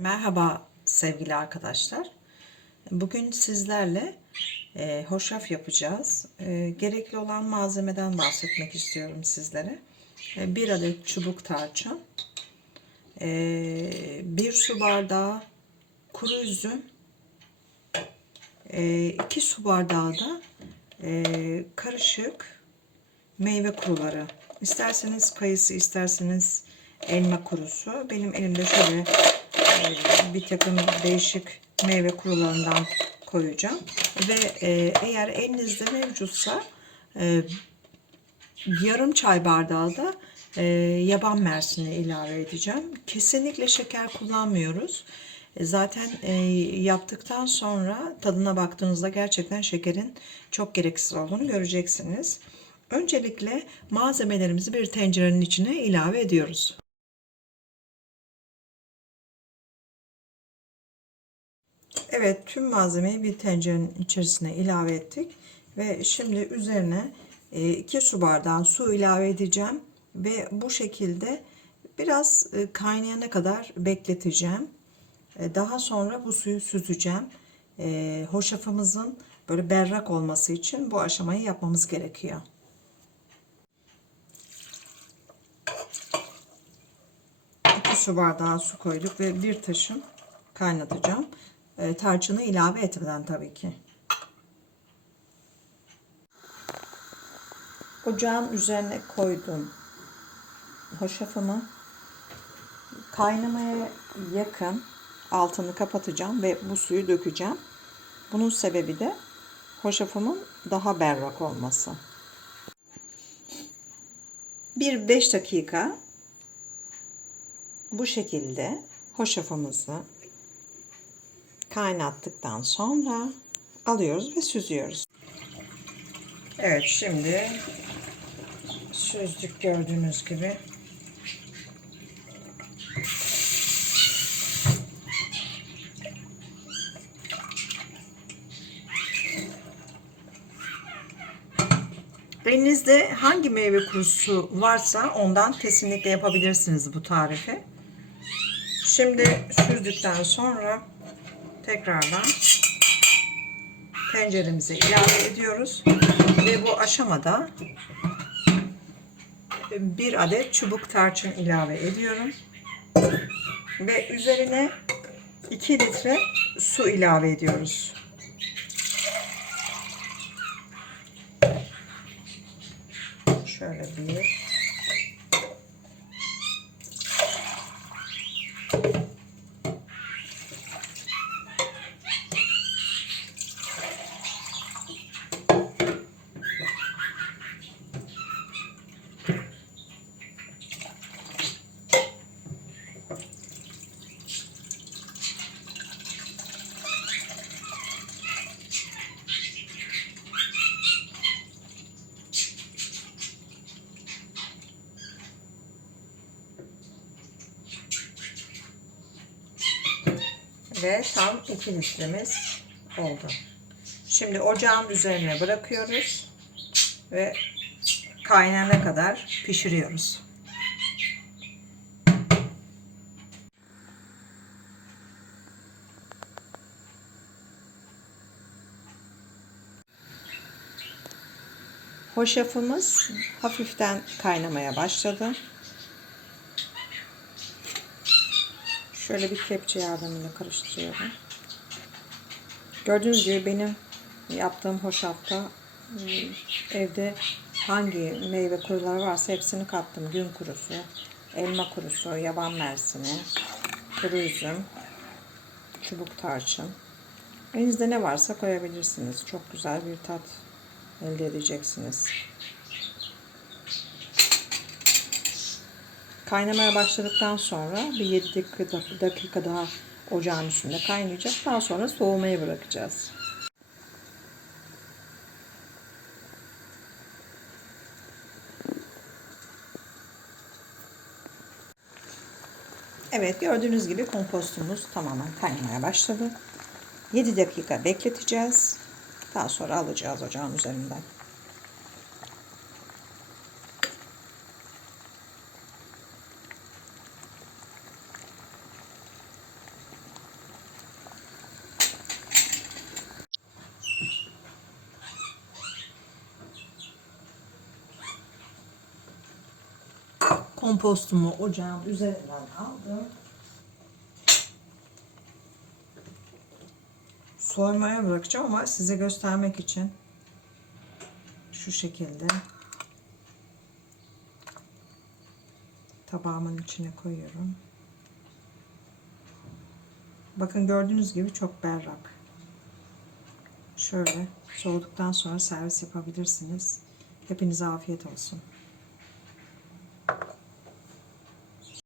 Merhaba sevgili arkadaşlar. Bugün sizlerle e, hoşaf yapacağız. E, gerekli olan malzemeden bahsetmek istiyorum sizlere. E, bir adet çubuk tarçın, e, bir su bardağı kuru üzüm, e, iki su bardağı da e, karışık meyve kuruları. İsterseniz kayısı, isterseniz elma kurusu. Benim elimde şöyle bir takım değişik meyve kurularından koyacağım. Ve e, eğer elinizde mevcutsa e, yarım çay bardağı da e, yaban mersini ilave edeceğim. Kesinlikle şeker kullanmıyoruz. E, Zaten yaptıktan sonra tadına baktığınızda gerçekten şekerin çok gereksiz olduğunu göreceksiniz. Öncelikle malzemelerimizi bir tencerenin içine ilave ediyoruz. Evet, tüm malzemeyi bir tencerenin içerisine ilave ettik ve şimdi üzerine 2 su bardağı su ilave edeceğim ve bu şekilde biraz e, kaynayana kadar bekleteceğim. E, Daha sonra bu suyu süzeceğim. E, Hoşafımızın böyle berrak olması için bu aşamayı yapmamız gerekiyor. Su bardağı su koyduk ve bir taşım kaynatacağım. E, tarçını ilave etmeden tabii ki. Ocağın üzerine koydum hoşafımı. Kaynamaya yakın altını kapatacağım ve bu suyu dökeceğim. Bunun sebebi de hoşafımın daha berrak olması. Bir 5 dakika bu şekilde hoşafımızı kaynattıktan sonra alıyoruz ve süzüyoruz. Evet şimdi süzdük gördüğünüz gibi. Elinizde hangi meyve kurusu varsa ondan kesinlikle yapabilirsiniz bu tarifi. Şimdi süzdükten sonra tekrardan tenceremize ilave ediyoruz ve bu aşamada bir adet çubuk tarçın ilave ediyorum ve üzerine 2 litre su ilave ediyoruz. Şöyle bir ve tam 2 litremiz oldu. Şimdi ocağın üzerine bırakıyoruz ve kaynana kadar pişiriyoruz. Hoşafımız hafiften kaynamaya başladı. Şöyle bir kepçe yardımıyla karıştırıyorum. Gördüğünüz gibi benim yaptığım hoşafta evde hangi meyve kuruları varsa hepsini kattım. Gün kurusu, elma kurusu, yaban mersini, kuru üzüm, çubuk tarçın. Elinizde ne varsa koyabilirsiniz. Çok güzel bir tat elde edeceksiniz. Kaynamaya başladıktan sonra bir 7 dakika, dakika daha ocağın üstünde kaynayacak. Daha sonra soğumaya bırakacağız. Evet gördüğünüz gibi kompostumuz tamamen kaynamaya başladı. 7 dakika bekleteceğiz. Daha sonra alacağız ocağın üzerinden. Kompostumu ocağın üzerinden aldım. Soymaya bırakacağım ama size göstermek için şu şekilde tabağımın içine koyuyorum. Bakın gördüğünüz gibi çok berrak. Şöyle soğuduktan sonra servis yapabilirsiniz. Hepinize afiyet olsun.